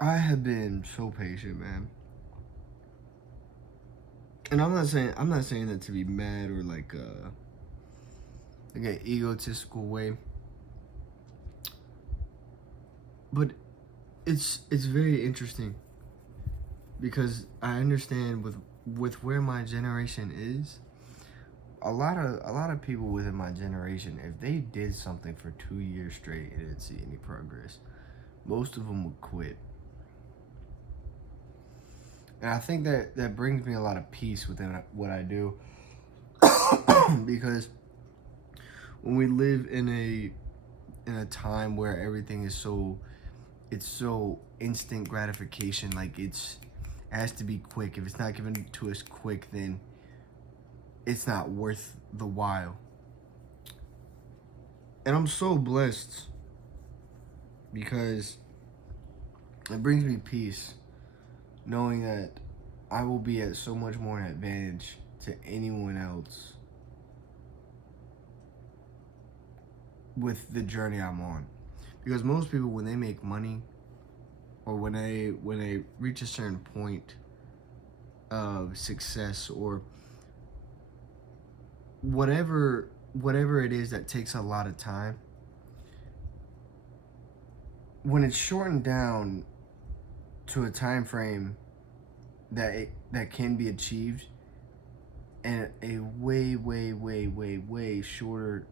I have been so patient, man. And I'm not saying that to be mad or like an egotistical way. But it's very interesting because I understand with where my generation is, a lot of people within my generation, if they did something for 2 years straight and didn't see any progress, most of them would quit. And I think that brings me a lot of peace within what I do because when we live in a time where everything is so instant gratification, like it has to be quick. If it's not given to us quick, then it's not worth the while. And I'm so blessed because it brings me peace knowing that I will be at so much more an advantage to anyone else with the journey I'm on. Because most people, when they make money or when they reach a certain point of success or whatever it is that takes a lot of time, when it's shortened down to a time frame that can be achieved in a way shorter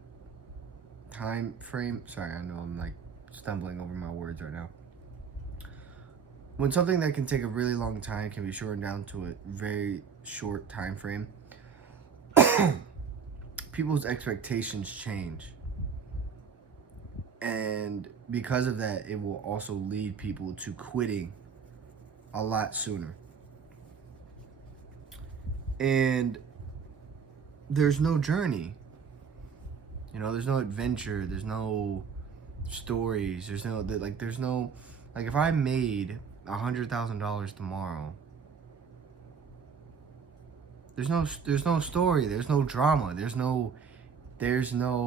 time frame. Sorry, I know I'm like stumbling over my words right now. When something that can take a really long time can be shortened down to a very short time frame, people's expectations change. And because of that, it will also lead people to quitting a lot sooner. And there's no journey. There's no adventure, there's no stories, there's no like if I made $100,000 tomorrow, there's no story, there's no drama, there's no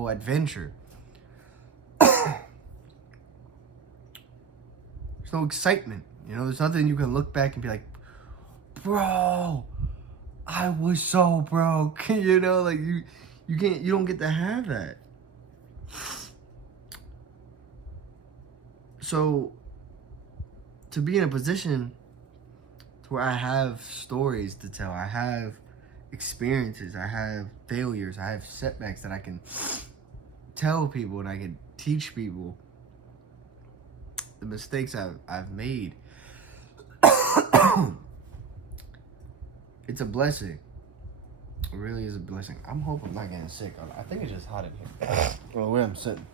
adventure. There's no excitement. There's nothing you can look back and be like, bro, I was so broke. Like you don't get to have that. So to be in a position to where I have stories to tell, I have experiences, I have failures, I have setbacks that I can tell people and I can teach people the mistakes I've made. It's a blessing. It really is a blessing. I'm hoping I'm not getting sick. I think it's just hot in here. Well, where I'm sitting.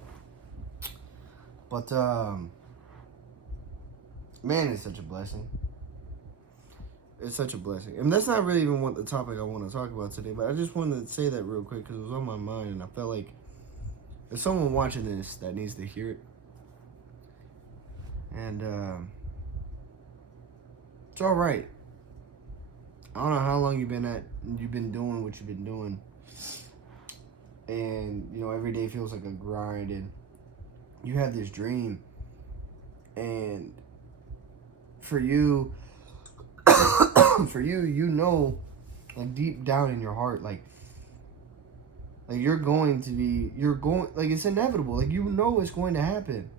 But man, it's such a blessing. It's such a blessing. And that's not really even what the topic I want to talk about today, but I just wanted to say that real quick because it was on my mind and I felt like there's someone watching this that needs to hear it. And it's all right. I don't know how long you've been doing what you've been doing. And, every day feels like a grind and you have this dream. And for you, like deep down in your heart, like like it's inevitable. Like, it's going to happen.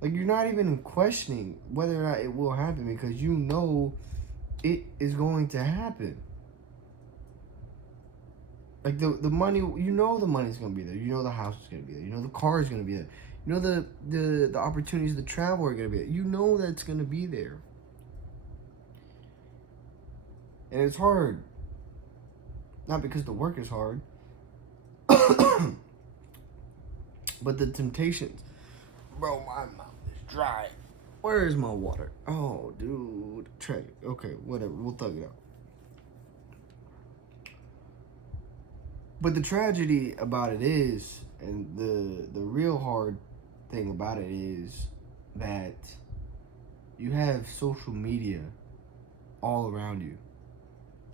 Like, you're not even questioning whether or not it will happen because it is going to happen. Like the money, the money's gonna be there. The house is gonna be there. The car is gonna be there. The opportunities to travel are gonna be there. That's gonna be there. And it's hard. Not because the work is hard, but the temptations. Bro, my mouth is dry. Where is my water? Oh, dude. Tragic. Okay, whatever. We'll thug it out. But the tragedy about it is, and the real hard thing about it is that you have social media all around you,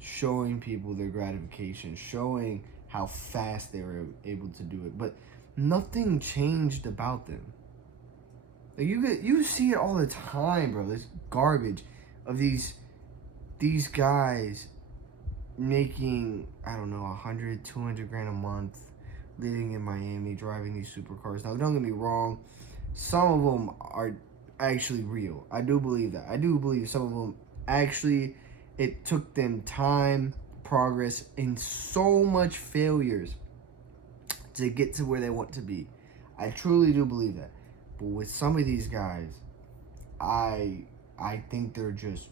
showing people their gratification, showing how fast they were able to do it. But nothing changed about them. Like you see it all the time, bro. This garbage of these guys making, I don't know, 100, 200 grand a month, living in Miami, driving these supercars. Now, don't get me wrong, some of them are actually real. I do believe that. I do believe some of them actually, it took them time, progress, and so much failures to get to where they want to be. I truly do believe that. But with some of these guys, I think they're just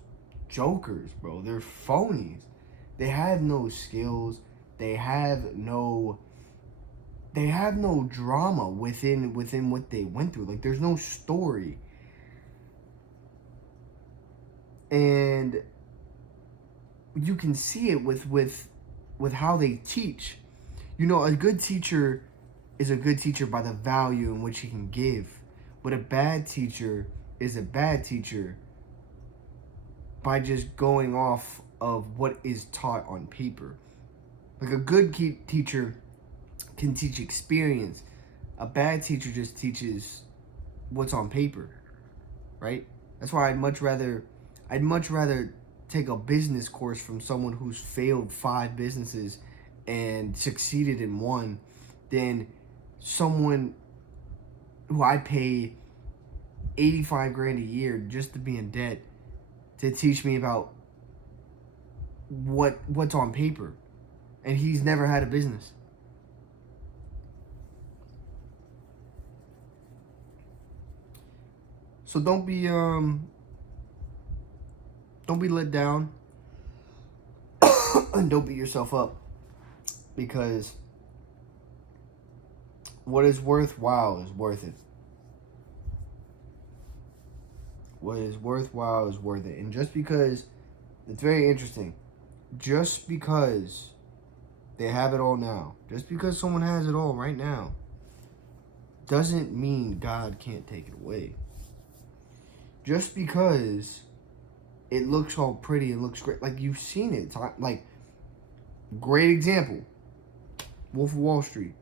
jokers, bro. They're phonies. They have no skills. They have no drama within what they went through. Like there's no story. And you can see it with how they teach. You know, a good teacher is a good teacher by the value in which he can give. But a bad teacher is a bad teacher by just going off of what is taught on paper. Like a good teacher can teach experience. A bad teacher just teaches what's on paper, right? That's why I'd much rather take a business course from someone who's failed 5 businesses and succeeded in one than someone who I pay 85 grand a year just to be in debt to teach me about what's on paper, and he's never had a business. So don't be let down and don't beat yourself up, because what is worthwhile is worth it. What is worthwhile is worth it. And just because, it's very interesting, just because they have it all now, just because someone has it all right now, doesn't mean God can't take it away. Just because it looks all pretty, it looks great, like you've seen it, like, great example, Wolf of Wall Street.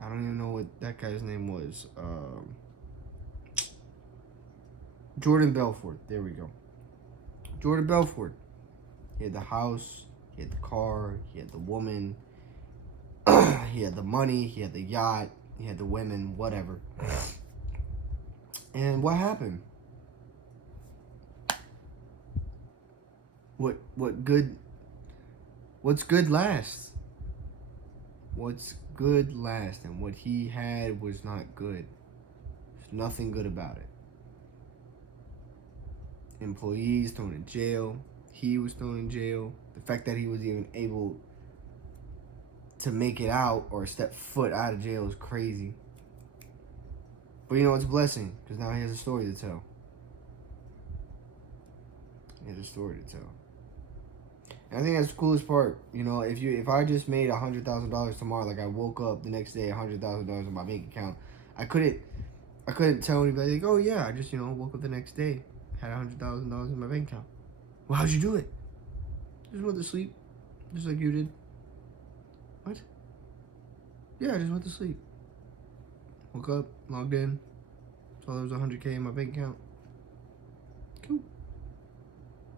I don't even know what that guy's name was. Jordan Belfort. There we go. Jordan Belfort. He had the house, he had the car, he had the woman, he had the money, he had the yacht, he had the women, whatever. And what happened? What's good lasts? What's good lasts? And what he had was not good. There's nothing good about it. Employees thrown in jail. He was thrown in jail. The fact that he was even able to make it out or step foot out of jail is crazy. But you know, it's a blessing, because now he has a story to tell. He has a story to tell. And I think that's the coolest part. You know, if I just made $100,000 tomorrow, like I woke up the next day, $100,000 in my bank account, I couldn't tell anybody, like, oh yeah, I just, woke up the next day, had $100,000 in my bank account. Well, how'd you do it? Just went to sleep, just like you did. What? Yeah, I just went to sleep. Woke up, logged in, saw there was $100K in my bank account. Cool.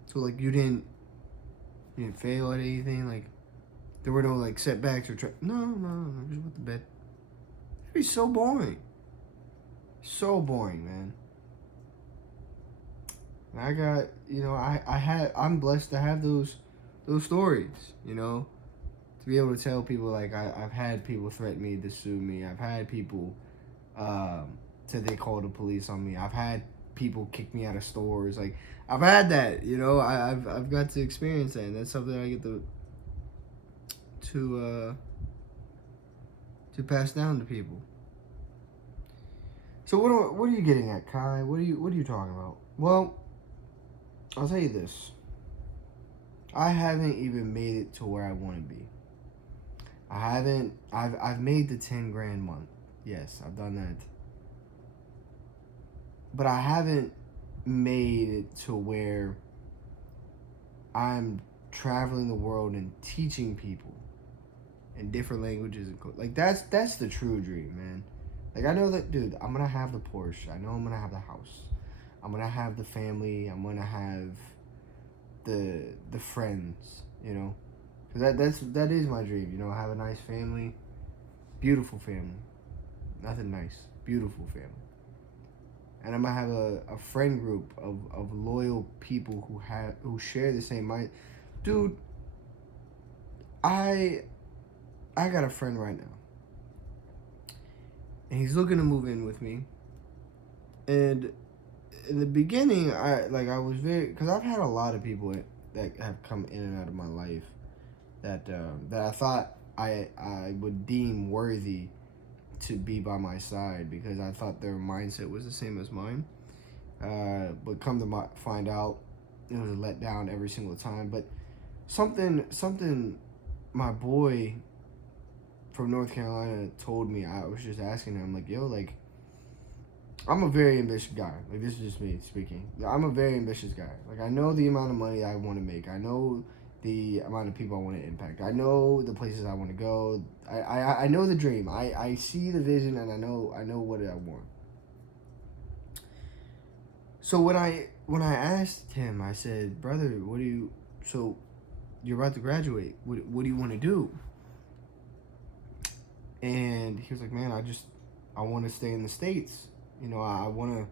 So like you didn't fail at anything, like there were no like setbacks or no, I just went to bed. It'd be so boring. So boring, man. And I got, I'm blessed to have those stories, to be able to tell people, like, I've had people threaten me to sue me. I've had people say they called the police on me. I've had people kick me out of stores. Like, I've had that, I've got to experience that, and that's something I get to pass down to people. So what are you getting at, Kai? What are you talking about? Well, I'll tell you this. I haven't even made it to where I want to be. I've made the 10 grand month. Yes, I've done that. But I haven't made it to where I'm traveling the world and teaching people in different languages. Like, that's the true dream, man. Like, I know that, dude, I'm gonna have the Porsche. I know I'm gonna have the house. I'm gonna have the family. I'm gonna have the friends, you know? Because that is my dream, you know? Have a nice family. Beautiful family. Nothing nice. Beautiful family. And I'm gonna have a friend group of loyal people who share the same mind. Dude, I got a friend right now. And he's looking to move in with me. And in the beginning, I was very, because I've had a lot of people that have come in and out of my life that I thought I would deem worthy to be by my side because I thought their mindset was the same as mine. But come to find out, it was a letdown every single time. But something my boy from North Carolina told me. I was just asking him, like, yo, like, I'm a very ambitious guy. Like, this is just me speaking. I'm a very ambitious guy. Like, I know the amount of money I want to make. I know the amount of people I want to impact. I know the places I want to go. I know the dream. I see the vision, and I know what I want. So when I asked him, I said, brother, so you're about to graduate. What do you want to do? And he was like, man, I want to stay in the States. You know, I want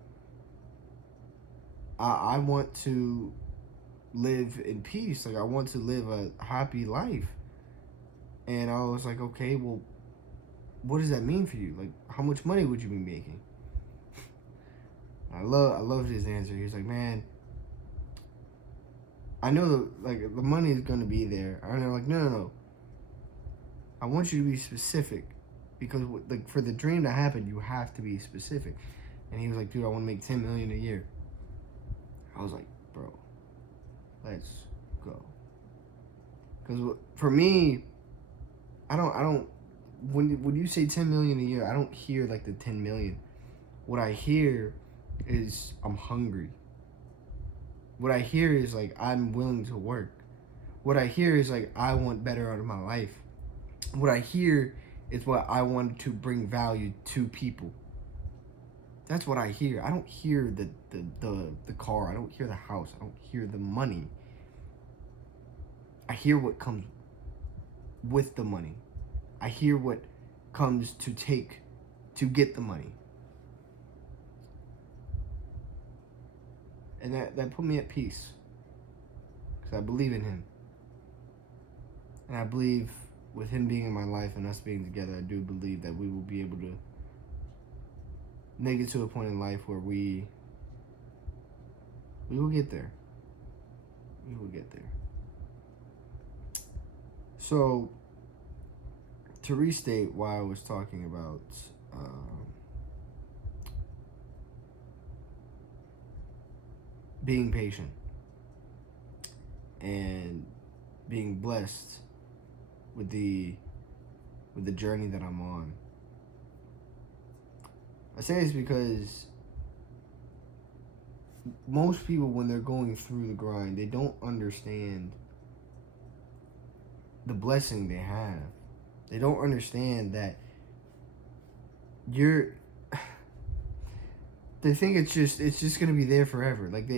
to live in peace. Like, I want to live a happy life. And I was like, okay, well, what does that mean for you? Like, how much money would you be making? I loved his answer. He was like, man, I know the money is gonna be there. And I'm like, no. I want you to be specific, because like for the dream to happen, you have to be specific. And he was like, dude, I want to make $10 million a year. I was like, bro, let's go. Because for me, I don't. When you say 10 million a year, I don't hear like the 10 million. What I hear is I'm hungry. What I hear is like I'm willing to work. What I hear is like I want better out of my life. What I hear is what I want to bring value to people. That's what I hear. I don't hear the car. I don't hear the house. I don't hear the money. I hear what comes with the money. I hear what comes to get the money. And that put me at peace. Because I believe in him. And I believe with him being in my life and us being together, I do believe that we will be able to make it to a point in life where we will get there. We will get there. So, to restate why I was talking about being patient and being blessed with the journey that I'm on. I say this because most people, when they're going through the grind, they don't understand the blessing they have. They don't understand that they think it's just gonna be there forever. Like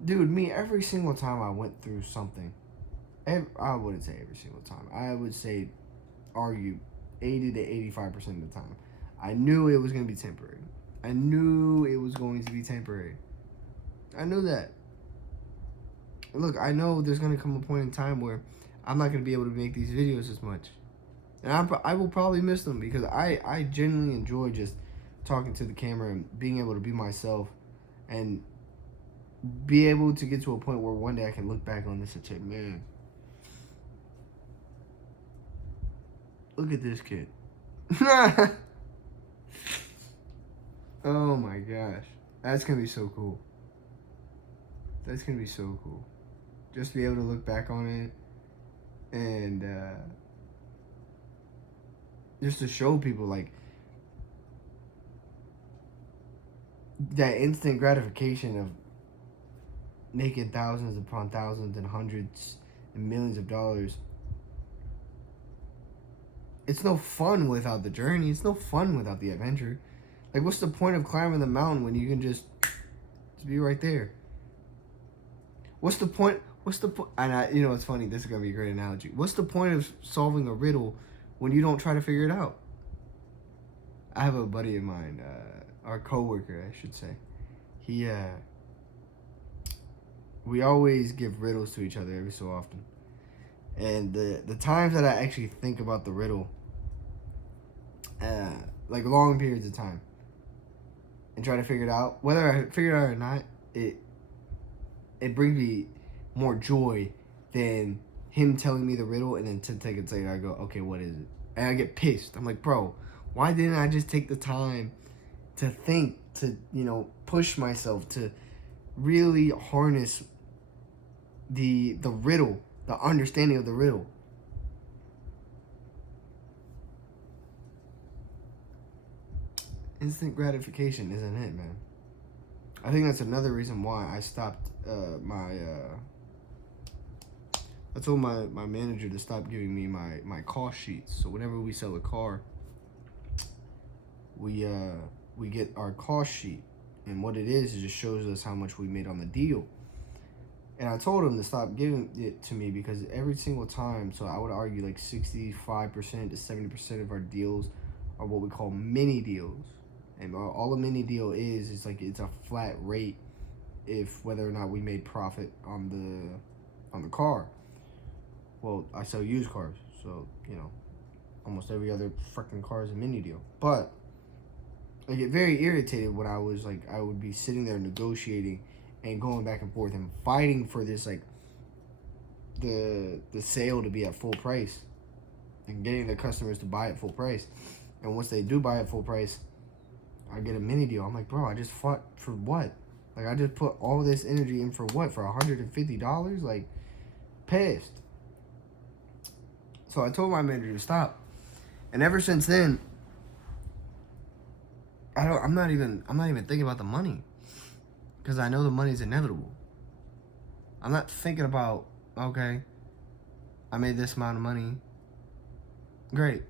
me, every single time I went through something, I wouldn't say every single time. I would say, argue 80 to 85% of the time, I knew it was gonna be temporary. I knew it was going to be temporary. I knew that. Look, I know there's gonna come a point in time where I'm not gonna be able to make these videos as much. And I will probably miss them because I genuinely enjoy just talking to the camera and being able to be myself and be able to get to a point where one day I can look back on this and say, man, look at this kid. Oh my gosh. That's going to be so cool. That's going to be so cool. Just to be able to look back on it and just to show people like that instant gratification of making thousands upon thousands and hundreds and millions of dollars. It's no fun without the journey. It's no fun without the adventure. Like, what's the point of climbing the mountain when you can just be right there? What's the point? What's the point? And it's funny. This is gonna be a great analogy. What's the point of solving a riddle when you don't try to figure it out? I have a buddy of mine, our coworker, I should say. He, we always give riddles to each other every so often. And the times that I actually think about the riddle, like long periods of time, and try to figure it out, whether I figure it out or not, it brings me more joy than him telling me the riddle and then 10 seconds later I go, okay, what is it? And I get pissed. I'm like, bro, why didn't I just take the time to think, to, push myself, to really harness the riddle, the understanding of the riddle? Instant gratification isn't it, man. I think that's another reason why I stopped I told my manager to stop giving me my cost sheets. So whenever we sell a car, we get our cost sheet, and what it just shows us how much we made on the deal. And I told him to stop giving it to me because every single time, so I would argue like 65% to 70% of our deals are what we call mini deals. And all a mini deal is like it's a flat rate if whether or not we made profit on the car. Well, I sell used cars, so almost every other freaking car is a mini deal. But I get very irritated when I would be sitting there negotiating and going back and forth and fighting for this the sale to be at full price and getting the customers to buy at full price. And once they do buy at full price, I get a mini deal. I'm like, bro, I just fought for what? Like, I just put all this energy in for what? For $150? Like, pissed. So I told my manager to stop. And ever since then, I'm not even thinking about the money. Because I know the money's inevitable. I'm not thinking about, okay, I made this amount of money. Great.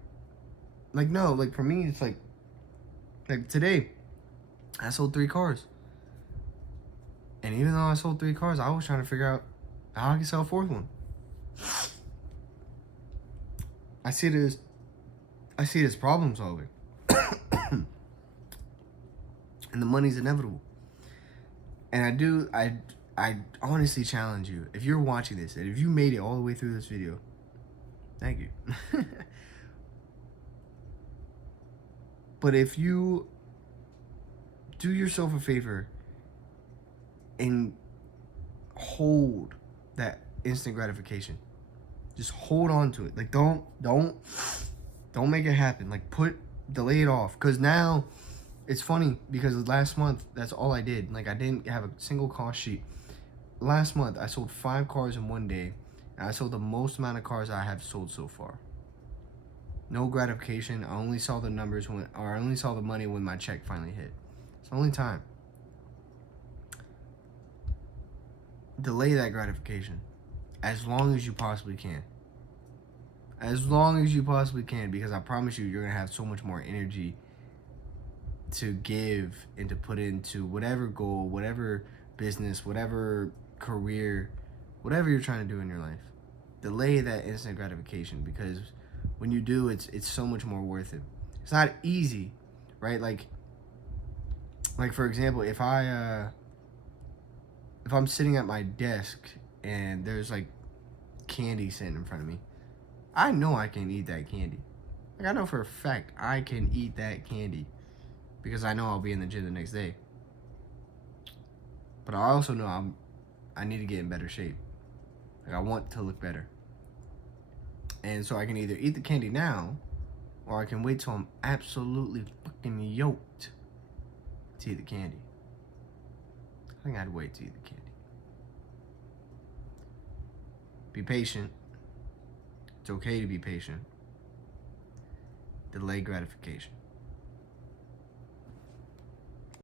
Like, no, like for me, it's like today, I sold 3 cars. And even though I sold 3 cars, I was trying to figure out how I could sell a 4th one. I see it as problem solving. And the money's inevitable. And I honestly challenge you, if you're watching this, and if you made it all the way through this video, thank you. But if you do yourself a favor and hold that instant gratification, just hold on to it. Like, don't make it happen. Like, delay it off. Because now, it's funny because last month, that's all I did. Like, I didn't have a single cost sheet. Last month, I sold 5 cars in one day. And I sold the most amount of cars I have sold so far. No gratification. I only saw the numbers I only saw the money when my check finally hit. It's the only time. Delay that gratification as long as you possibly can. As long as you possibly can, because I promise you, you're going to have so much more energy to give and to put into whatever goal, whatever business, whatever career, whatever you're trying to do in your life. Delay that instant gratification, because when you do, it's so much more worth it. It's not easy, right? Like for example, if I'm sitting at my desk and there's like candy sitting in front of me, I know I can eat that candy. Like, I know for a fact I can eat that candy because I know I'll be in the gym the next day. But I also know I need to get in better shape. Like, I want to look better. And so I can either eat the candy now, or I can wait till I'm absolutely fucking yoked to eat the candy. I think I'd wait to eat the candy. Be patient. It's okay to be patient. Delay gratification.